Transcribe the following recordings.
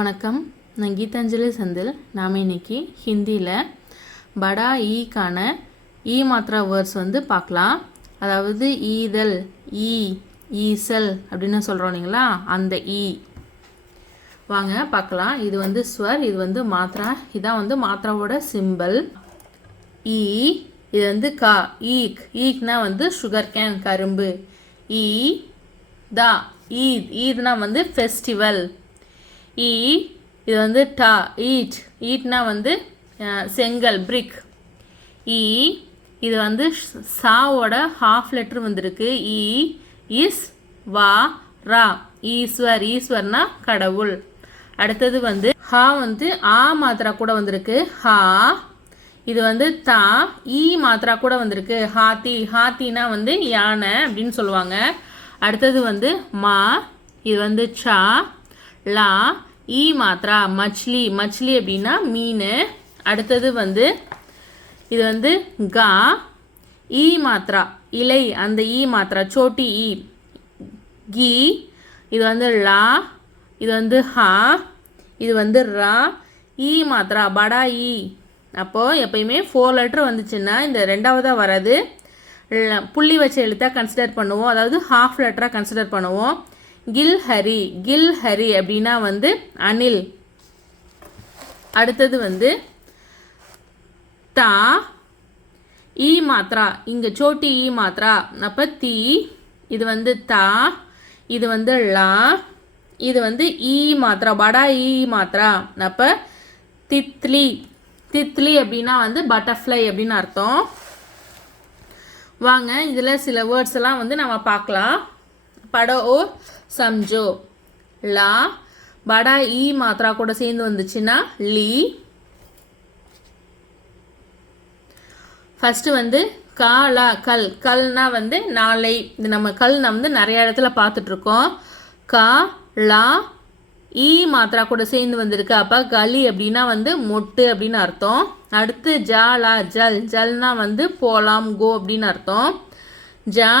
வணக்கம், நான் கீதாஞ்சலி செந்தில். நாம் இன்னைக்கு ஹிந்தியில் படா ஈக்கான ஈ மாத்திரா வேர்ட்ஸ் பார்க்கலாம். அதாவது ஈதல், ஈசல் அப்படின்னு சொல்கிறோம் இல்லைங்களா, அந்த ஈ. வாங்க பார்க்கலாம். இது ஸ்வர், இது மாத்திரா. இதான் மாத்திராவோட சிம்பிள். ஈ, இது கா, ஈக். ஈக்னா சுகர் கேன், கரும்பு. ஈ தா, ஈத். ஈத்னா ஃபெஸ்டிவல். ஈ, இது டா, ஈட். ஈட்னா செங்கல், பிரிக். ஈ, இது சாவோட ஹாஃப் லெட்டர் வந்திருக்கு. ஈ, இஸ், வா, ரா. ஈஸ்வர். ஈஸ்வர்னா கடவுள். அடுத்தது ஹா ஆ மாத்திரா கூட வந்திருக்கு. ஹா. இது தா, ஈ மாத்திரா கூட வந்திருக்கு. ஹாத்தி. ஹாத்தினா யானை அப்படின்னு சொல்லுவாங்க. அடுத்தது மா. இது சா. லா, ஈ மாத்திரா, மச்லி. மச்லி அப்படின்னா மீன். அடுத்தது இது கா, ஈ மாத்திரா, இலை. அந்த ஈ மாத்திரா, சோட்டி ஈ. கீ, இது லா. இது ஹா. இது ரா. ஈ மாத்திரா, படா ஈ. அப்போது எப்பயுமே 4 லெட்டர் வந்துச்சுன்னா இந்த ரெண்டாவதாக வராது புள்ளி வச்ச எழுத்தாக கன்சிடர் பண்ணுவோம். அதாவது ஹாஃப் லெட்டராக கன்சிடர் பண்ணுவோம். கில்ஹரி. கில்ஹரி அப்படின்னா அணில். அடுத்தது தா, ஈ மாத்திரா. இங்கே சோட்டி ஈ மாத்திரா. அப்போ தீ. இது தா. இது லா. இது ஈ மாத்திரா, படா ஈ மாத்திரா. அப்போ தித்லி. தித்லி அப்படின்னா பட்டர்ஃப்ளை அப்படின்னு அர்த்தம். வாங்க இதில் சில வேர்ட்ஸ் எல்லாம் நம்ம பார்க்கலாம். படோ ஓ சம்ஜோ. லா, படா ஈ மாத்திரா கூட சேர்ந்து வந்துச்சுன்னா லீ. ஃபஸ்ட்டு காலா, கல். கல்னா நாளை. இது நம்ம கல் நிறைய இடத்துல பார்த்துட்ருக்கோம். கா, லா, ஈ மாத்திரா கூட சேர்ந்து வந்திருக்கு. அப்போ களி அப்படின்னா மொட்டு அப்படின்னு அர்த்தம். அடுத்து ஜா, லா, ஜல். ஜல்னா போலாம், கோ அப்படின்னு அர்த்தம். ஜா,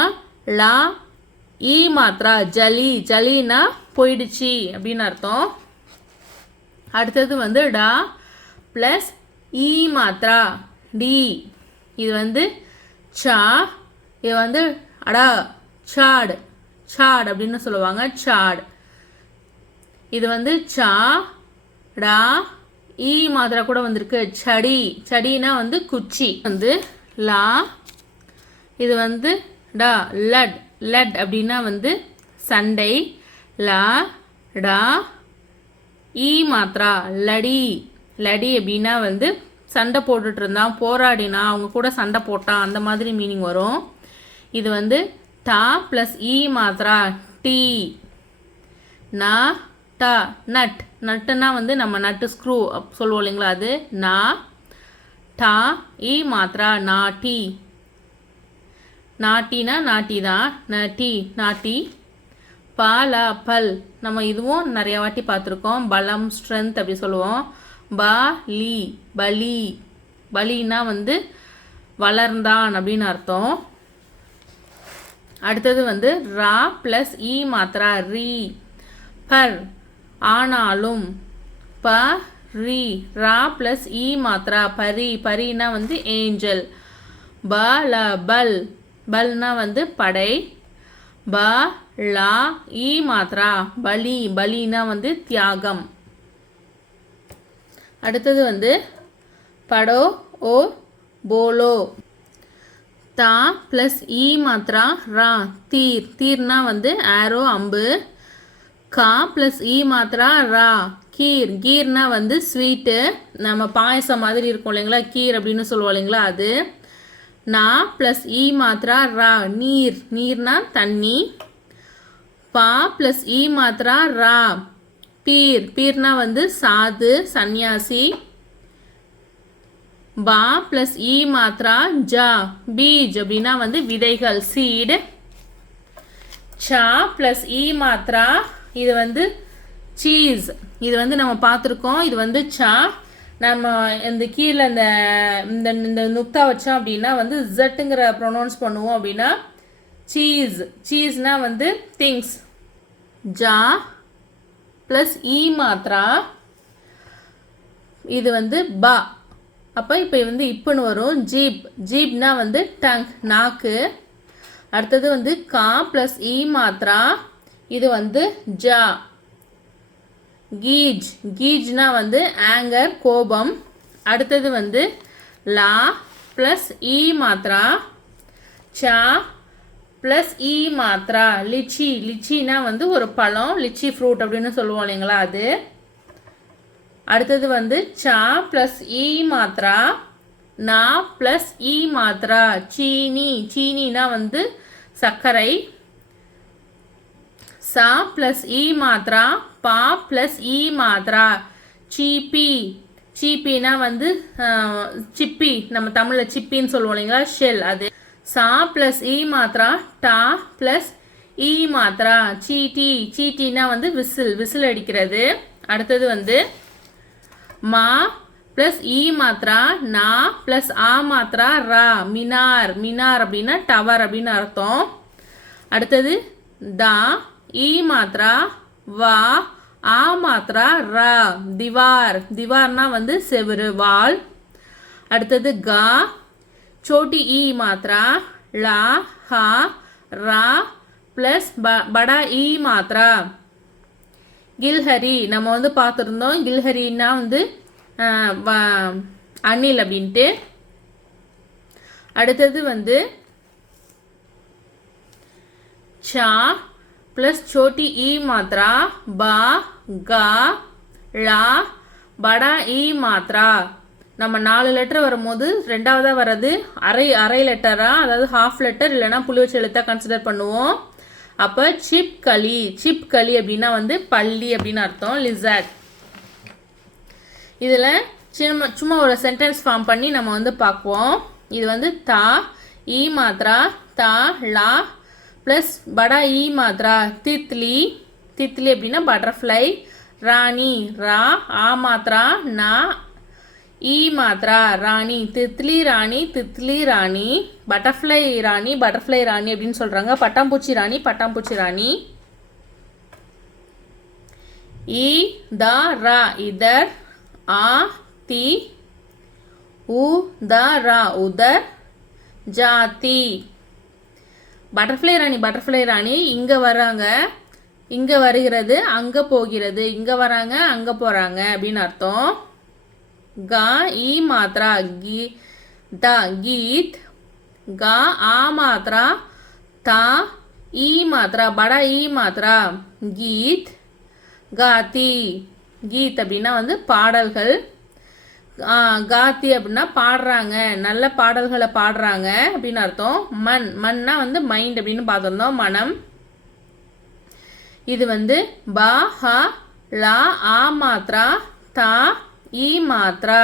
லா, ஈ மாத்திரா, ஜலி. ஜலினா போயிடுச்சு அப்படின்னு அர்த்தம். அடுத்தது டா ப்ளஸ் ஈ மாத்திரா, டி. இது சா. இது அடா, சாடு. சாட் அப்படின்னு சொல்லுவாங்க, சாட். இது சா, டா, ஈ மாத்திரா கூட வந்திருக்கு. சடி. சடினா குச்சி. லா. இது டா, லட். லட் அப்படின்னா சண்டை. லா, டா, ஈ மாத்திரா, லடி. லடி அப்படின்னா சண்டை போட்டுட்டு இருந்தான், போராடினா, அவங்க கூட சண்டை போட்டான், அந்த மாதிரி மீனிங் வரும். இது டா ப்ளஸ் ஈ மாத்திரா, டீ. நா, டா, நட். நட்டுன்னா நம்ம நட்டு, ஸ்க்ரூ சொல்லுவோம் இல்லைங்களா, அது. நா, டா, ஈ மாத்திரா, நாட்டி. நாட்டினா நாட்டி தான், நாட்டி, நாட்டி. பாலா, பல். நம்ம இதுவும் நிறைய வாட்டி பார்த்துருக்கோம். பலம், ஸ்ட்ரென்த் அப்படி சொல்லுவோம். பா, லீ, பலி. பலினா வளர்ந்தான் அப்படின்னு அர்த்தம். அடுத்தது ரா ப்ளஸ் ஈ மாத்திரா, ரீ. பர், ஆனாலும். ப, ரீ. ரா ப்ளஸ் ஈ மாத்திரா, பரி. பரினா ஏஞ்சல். ப, ல, பல். பல்னா படை. ப, லா, ஈ மாத்திரா, பலி. பலினா தியாகம். அடுத்தது படோ ஓ போலோ. தா ப்ளஸ் ஈ மாத்திரா, ரா, தீர். தீர்னா ஆரோ, அம்பு. கா ப்ளஸ் ஈ மாத்திரா, ரா, கீர். கீர்னா ஸ்வீட்டு. நம்ம பாயசம் மாதிரி இருக்கும் இல்லைங்களா, கீர் அப்படின்னு சொல்லுவோம் இல்லைங்களா, அது. நா ப்ளஸ் ஈ மாத்திரா, ரா, நீர். நீர்னா தண்ணி. பா ப்ளஸ் ஈ மாத்திரா, ரா, பீர். பீர்னா சாது, சன்னியாசி. பா ப்ளஸ் ஈ மாத்திரா, ஜா, பீஜ் அப்படின்னா விதைகள், சீடு. சா ப்ளஸ் ஈ மாத்திரா, இது சீஸ். இது நம்ம பார்த்துருக்கோம். இது சா. நம்ம இந்த கீழே இந்த இந்த நுக்தா வச்சோம் அப்படின்னா ஜட்டுங்கிற ப்ரொனவுன்ஸ் பண்ணுவோம் அப்படின்னா சீஸ். சீஸ்னா திங்ஸ். ஜா, ப்ளஸ் ஈ மாத்திரா, இது வந்து பா. அப்போ இப்போ வந்து இப்போன்னு வரும். ஜீப், ஜீப்னா வந்து டங், நாக்கு. அடுத்தது வந்து கா ப்ளஸ் ஈ மாத்திரா, இது வந்து ஜா. கீஜ், கீஜ்னா வந்து ஆங்கர், கோபம். அடுத்தது வந்து லா ப்ளஸ் ஈ மாத்திரா, சா ப்ளஸ் ஈ மாத்திரா, லிச்சி. லிச்சினா வந்து ஒரு பழம், லிச்சி ஃப்ரூட் அப்படின்னு சொல்லுவோம் இல்லைங்களா, அது. அடுத்தது வந்து சா ப்ளஸ் ஈ மாத்திரா, நா ப்ளஸ் ஈ மாத்திரா, சீனி. சீனினா வந்து சர்க்கரை. சா ப்ளஸ் ஈ மாத்திரா, பா ப்ளஸ் ஈ மாத்திரா, சீப்பி. சீப்பினா வந்து சிப்பி, நம்ம தமிழில் சிப்பின்னு சொல்லுவோம் இல்லைங்களா, ஷெல், அது. சா ப்ளஸ் ஈ மாத்திரா, டா ப்ளஸ் ஈ மாத்திரா, சீட்டி. சீட்டினா வந்து விசில், விசில் அடிக்கிறது. அடுத்தது வந்து மா ப்ளஸ் ஈ மாத்திரா, நா ப்ளஸ் ஆ மாத்திரா, ரா, மினார். மினார் அப்படின்னா டவர் அப்படின்னு அர்த்தம். அடுத்தது தா, ஈ மாத்திரா, வா, ஆ மாத்திரா, ரா, திவார். திவார்னா வந்து செவுரு, வால். அடுத்தது கா, சோட்டி ஈ மாத்திரா, லா, ஹா, ரா ப்ளஸ் படா ஈ மாத்திரா, கில்ஹரி. நம்ம வந்து பார்த்துருந்தோம் கில்ஹரின்னா வந்து அணில் அப்படின்ட்டு. அடுத்தது வந்து சா ப்ளஸ் சோட்டி ஈ மாத்திரா, பா, கா, லா, படா ஈ மாத்திரா. நம்ம 4 லெட்டர் வரும்போது ரெண்டாவதாக வர்றது அரை லெட்டராக, அதாவது ஹாஃப் லெட்டர் இல்லைனா புள்ளி வச்சு எழுத்தாக கன்சிடர் பண்ணுவோம். அப்போ சிப் களி. சிப் களி அப்படின்னா வந்து பள்ளி அப்படின்னு அர்த்தம், லிசார்ட். இதில் சும்மா ஒரு சென்டென்ஸ் ஃபார்ம் பண்ணி நம்ம வந்து பார்ப்போம். இது வந்து தா, ஈ மாத்திரா, தா, லா ப்ளஸ் படா ஈ மாத்திரா, தித்லி. தித்லி அப்படின்னா பட்டர்ஃப்ளை. ராணி, ரா, ஆ மாத்திரா, நா, ஈ மாத்திரா, ராணி. தித்லி ராணி, தித்லி ராணி. பட்டர்ஃப்ளை ராணி, பட்டர்ஃப்ளை ராணி அப்படின்னு சொல்கிறாங்க. பட்டாம்பூச்சி ராணி, பட்டாம்பூச்சி ராணி. ஈ தா ரா, இதர். ஆ தி, உ தா ரா, உதர், ஜாதி. பட்டர்ஃப்ளை ராணி, பட்டர்ஃப்ளை ராணி இங்கே வராங்க, இங்கே வருகிறது, அங்கே போகிறது, இங்கே வராங்க, அங்கே போகிறாங்க அப்படின்னு அர்த்தம். கா ஈ மாத்திரா, கீ தா, கீத். கா ஆ மாத்திரா, தா, ஈ மாத்திரா, படா ஈ மாத்திரா, கீத். காத்தி. கீத் அப்படின்னா வந்து பாடல்கள். காத்தி அப்படின்னா பாடுறாங்க, நல்ல பாடல்களை பாடுறாங்க அப்படின்னு அர்த்தம். மண், மண்ணா வந்து மைண்ட் அப்படின்னு பார்த்துருந்தோம், மனம். இது வந்து பா, ஹா, லா, ஆ மாத்திரா, தா, ஈ மாத்திரா,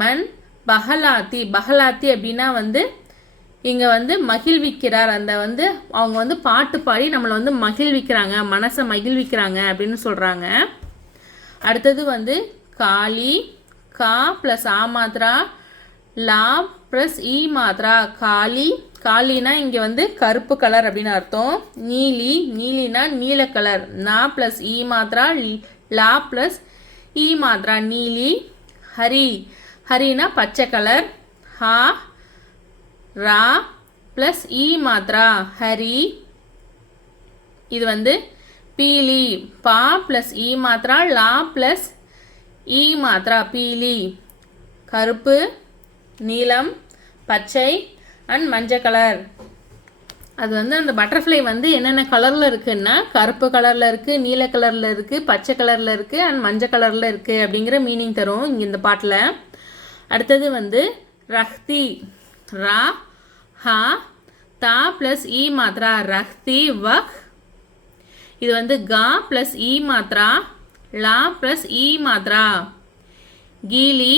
மண். பஹலாத்தி. பஹலாத்தி அப்படின்னா வந்து இங்கே வந்து மகிழ்விக்கிறார். அந்த வந்து அவங்க வந்து பாட்டு பாடி நம்மளை வந்து மகிழ்விக்கிறாங்க, மனசை மகிழ்விக்கிறாங்க அப்படின்னு சொல்கிறாங்க. அடுத்தது வந்து காளி. கா ப்ளஸ் ஆ மாத்திரா, லா ப்ளஸ் ஈ மாத்திரா, காளி. காளினா இங்கே வந்து கருப்பு கலர் அப்படின்னு அர்த்தம். நீலி. நீலினா நீல கலர். நா ப்ளஸ் ஈ மாத்திரா, லா ப்ளஸ் ஈ மாத்திரா, நீலி. ஹரி. ஹரினா பச்சை கலர். ஹா, ரா ப்ளஸ் ஈ மாத்திரா, ஹரி. இது வந்து பீலி. பா ப்ளஸ் ஈ மாத்திரா, லா ப்ளஸ் ஈ மாத்திரா, பீலி. கருப்பு, நீலம், பச்சை அண்ட் மஞ்சள் கலர். அது வந்து அந்த பட்டர்ஃப்ளை வந்து என்னென்ன கலரில் இருக்குன்னா கருப்பு கலரில் இருக்குது, நீல கலரில் இருக்குது, பச்சை கலரில் இருக்குது அண்ட் மஞ்சள் கலரில் இருக்குது அப்படிங்கிற மீனிங் தரும் இங்கே இந்த பாட்டில். அடுத்தது வந்து ரஹ்தி. ரா, ஹா, தா ப்ளஸ் ஈ மாத்திரா, ரஹ்தி, வக். இது வந்து கா ப்ளஸ் ஈ மாத்திரா, லா ப்ளஸ் ஈ மாத்திரா, கீலி.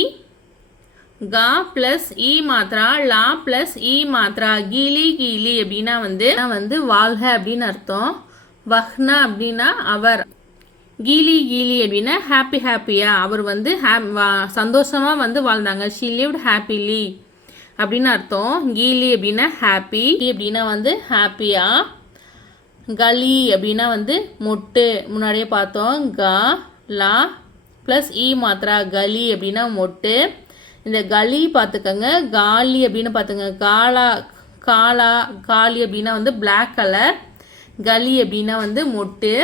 கா ப்ளஸ் ஈ மாத்திரா, லா ப்ளஸ் ஈ மாத்திரா, கீலி. கீலி அப்படின்னா வந்து வாழ்க அப்படின்னு அர்த்தம். வஹ்னா அப்படின்னா அவர். கீலி கீலி அப்படின்னா ஹாப்பி ஹாப்பியா, அவர் வந்து சந்தோஷமாக வந்து வாழ்ந்தாங்க. ஷீ லிவ்ட் ஹாப்பிலி அப்படின்னு அர்த்தம். கீலி அப்படின்னா ஹாப்பி, அப்படின்னா வந்து ஹாப்பியா. கலி அப்படின்னா வந்து மொட்டு, முன்னாடியே பார்த்தோம். கா லா ப்ளஸ் ஈ மாத்திரா, கலி அப்படின்னா மொட்டு. இந்த கலி பார்த்துக்கோங்க. காலி அப்படின்னு பார்த்துங்க. காலா காலி அப்படின்னா வந்து பிளாக் கலர். கலி அப்படின்னா வந்து மொட்டு.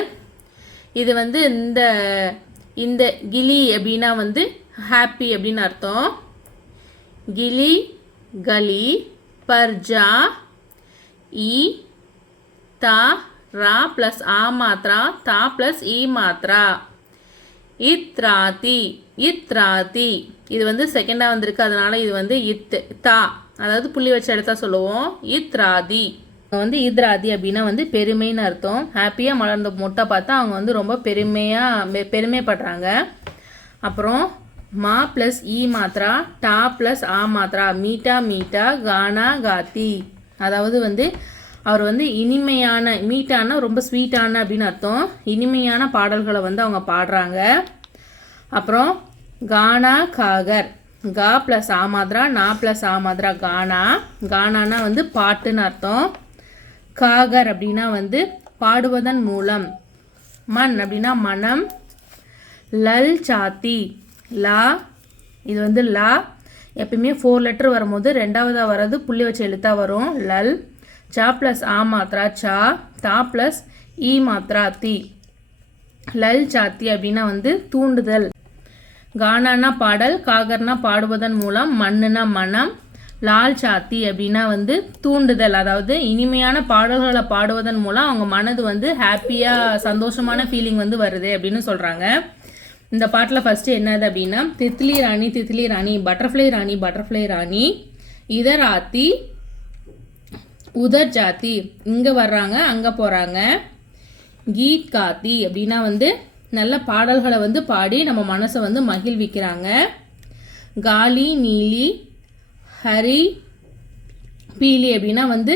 இது வந்து இந்த கிளி அப்படின்னா வந்து ஹாப்பி அப்படின்னு அர்த்தம். கிளி கலி பர்ஜா ஈ தா ரா ப்ளஸ் ஆ மாத்ரா தா ப்ளஸ் ஈ மாத்ரா. இத்ராதி இத்ராதி இது வந்து செகண்டாக வந்திருக்கு, அதனால இது வந்து தா, அதாவது புள்ளி வச்ச இடத்த சொல்லுவோம். இத்ராதி வந்து இத்ராதி அப்படின்னா வந்து பெருமைன்னு அர்த்தம். ஹாப்பியாக மலர்ந்த மொட்டை பார்த்தா அவங்க வந்து ரொம்ப பெருமைப்படுறாங்க. அப்புறம் மா ப்ளஸ் ஈ மாத்ரா டா ப்ளஸ் ஆ மாத்ரா மீட்டா மீட்டா கானா காத்தி, அதாவது வந்து அவர் வந்து இனிமையான, மீட்டான ரொம்ப ஸ்வீட்டான அப்படின்னு அர்த்தம். இனிமையான பாடல்களை வந்து அவங்க பாடுறாங்க. அப்புறம் கானா காகர் கா ப்ளஸ் ஆ மாத்ரா நா ப்ளஸ் ஆ மாத்ரா கானா. கானானா வந்து பாட்டுன்னு அர்த்தம். காகர் அப்படின்னா வந்து பாடுவதன் மூலம். மண் அப்படின்னா மனம். லல் சாத்தி லா, இது வந்து லா எப்பயுமே 4 லெட்டர் வரும்போது ரெண்டாவதாக வர்றது புள்ளி வச்ச எழுத்தாக வரும். லல். சா ப்ளஸ் ஆ மாத்ரா சா தா ப்ளஸ் ஈ மாத்ரா தி. லல் சாத்தி அப்படின்னா வந்து தூண்டுதல். கானானா பாடல், காகர்னா பாடுவதன் மூலம், மண்ணுனா மனம், லால் சாத்தி அப்படின்னா வந்து தூண்டுதல், அதாவது இனிமையான பாடல்களை பாடுவதன் மூலம் அவங்க மனது வந்து ஹாப்பியாக சந்தோஷமான ஃபீலிங் வந்து வருது அப்படின்னு சொல்கிறாங்க. இந்த பாட்டில் ஃபஸ்ட்டு என்னது அப்படின்னா தித்லி ராணி பட்டர்ஃப்ளை ராணி இதர் ஆத்தி உதர் ஜாத்தி, இங்கே வர்றாங்க அங்கே போகிறாங்க. கீத் காத்தி அப்படின்னா வந்து நல்ல பாடல்களை வந்து பாடி நம்ம மனசை வந்து மகிழ்விக்கிறாங்க. காலி நீலி ஹரி பீலி அப்படின்னா வந்து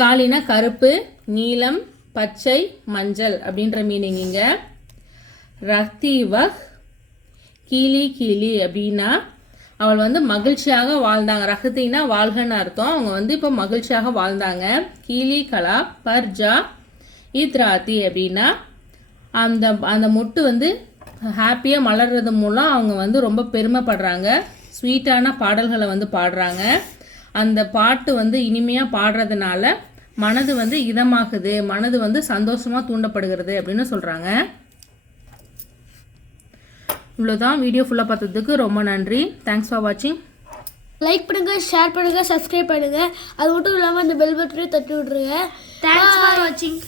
காலினா கருப்பு, நீலம், பச்சை, மஞ்சள் அப்படின்ற மீனிங் இங்கே. ரத்திவக் கீலி அப்படின்னா அவள் வந்து மகிழ்ச்சியாக வாழ்ந்தாங்க. ரகத்தினா வாழ்கன்னு அர்த்தம். அவங்க வந்து இப்போ மகிழ்ச்சியாக வாழ்ந்தாங்க. கீலி கலா பர்ஜா இத்ராத்தி அப்படின்னா அந்த மொட்டு வந்து ஹாப்பியாக மலர்றது மூலம் அவங்க வந்து ரொம்ப பெருமைப்படுறாங்க. ஸ்வீட்டான பாடல்களை வந்து பாடுறாங்க. அந்த பாட்டு வந்து இனிமையாக பாடுறதுனால மனது வந்து இதமாகுது, மனது வந்து சந்தோஷமாக தூண்டப்படுகிறது அப்படின்னு சொல்கிறாங்க. இவ்வளோதான். வீடியோ ஃபுல்லாக பார்த்ததுக்கு ரொம்ப நன்றி. தேங்க்ஸ் ஃபார் வாட்சிங். லைக் பண்ணுங்கள், ஷேர் பண்ணுங்கள், சப்ஸ்கிரைப் பண்ணுங்கள். அது மட்டும் இல்லாமல் அந்த பெல் பட்டனை தட்டி விட்ருங்க. தேங்க்ஸ் ஃபார் வாட்சிங்.